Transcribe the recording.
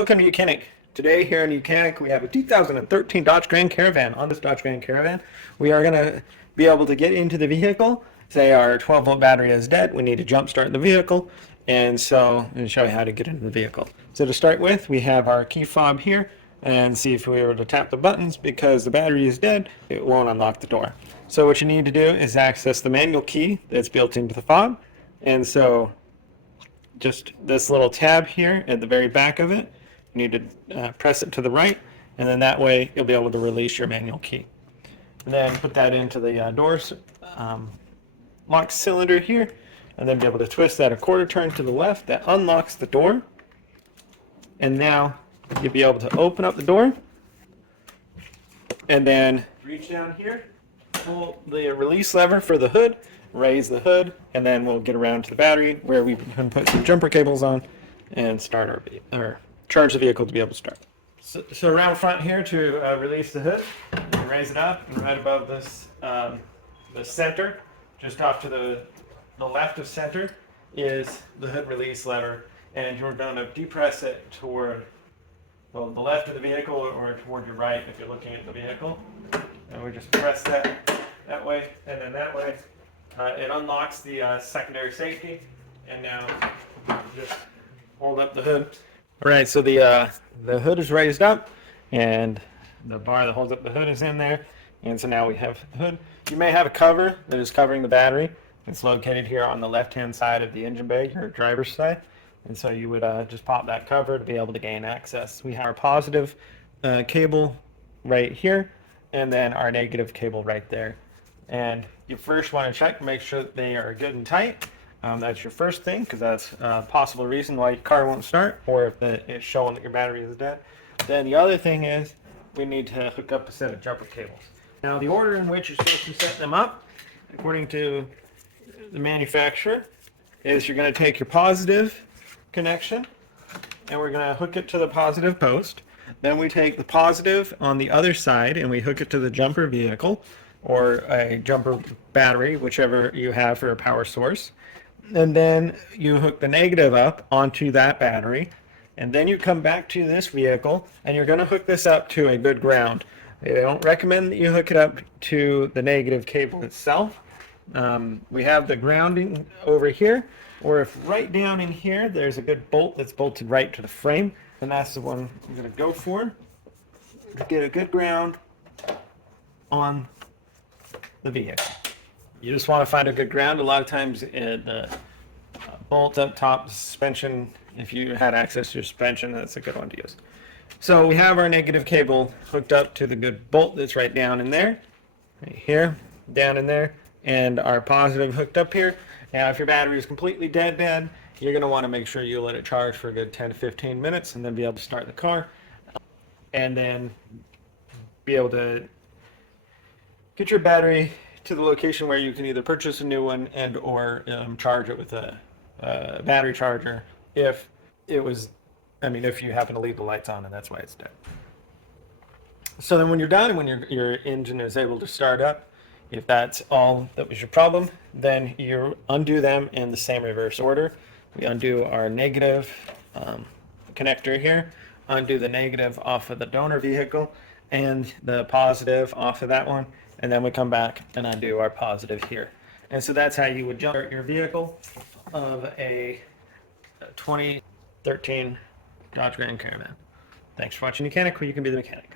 Welcome to YOUCANIC. Today here in YOUCANIC we have a 2013 Dodge Grand Caravan. On this Dodge Grand Caravan we are going to be able to get into the vehicle. Say our 12-volt battery is dead, we need to jump start the vehicle, and so I'm going to show you how to get into the vehicle. So to start with, we have our key fob here, and see if we were to tap the buttons, because the battery is dead, it won't unlock the door. So what you need to do is access the manual key that's built into the fob, and so just this little tab here at the very back of it, you need to press it to the right, and then that way you'll be able to release your manual key. And then put that into the doors lock cylinder here, and then be able to twist that a quarter turn to the left. That unlocks the door, and now you'll be able to open up the door, and then reach down here, pull the release lever for the hood, raise the hood, and then we'll get around to the battery where we can put some jumper cables on and start our charge the vehicle to be able to start. So around front here to release the hood, you raise it up, and right above this the center, just off to the left of center, is the hood release lever, and you're going to depress it toward the left of the vehicle or toward your right if you're looking at the vehicle. And we just press that way, and then that way. It unlocks the secondary safety, and now just hold up the hood. All right, so the hood is raised up, and the bar that holds up the hood is in there, and so now we have the hood. You may have a cover that is covering the battery. It's located here on the left-hand side of the engine bay, your driver's side, and so you would just pop that cover to be able to gain access. We have our positive cable right here, and then our negative cable right there. And you first want to check to make sure that they are good and tight. That's your first thing, because that's a possible reason why your car won't start, or if it's showing that your battery is dead. Then the other thing is we need to hook up a set of jumper cables. Now the order in which you're supposed to set them up, according to the manufacturer, is you're going to take your positive connection, and we're going to hook it to the positive post. Then we take the positive on the other side, and we hook it to the jumper vehicle, or a jumper battery, whichever you have for a power source. And then you hook the negative up onto that battery, and then you come back to this vehicle, and you're going to hook this up to a good ground. They don't recommend that you hook it up to the negative cable itself. We have the grounding over here, or if right down in here there's a good bolt that's bolted right to the frame, and that's the one I'm going to go for to get a good ground on the vehicle. You just want to find a good ground. A lot of times the bolt up top, the suspension, if you had access to your suspension, that's a good one to use. So we have our negative cable hooked up to the good bolt that's right down in there, right here, down in there, and our positive hooked up here. Now if your battery is completely dead, you're going to want to make sure you let it charge for a good 10 to 15 minutes, and then be able to start the car, and then be able to get your battery to the location where you can either purchase a new one and or charge it with a battery charger if you happen to leave the lights on and that's why it's dead. So then when you're done and when your engine is able to start up, if that's all that was your problem, then you undo them in the same reverse order. We undo our negative connector here, undo the negative off of the donor vehicle, and the positive off of that one, and then we come back and undo our positive here. And so that's how you would jump your vehicle of a 2013 Dodge Grand Caravan. Thanks for watching YOUCANIC, where you can be the mechanic.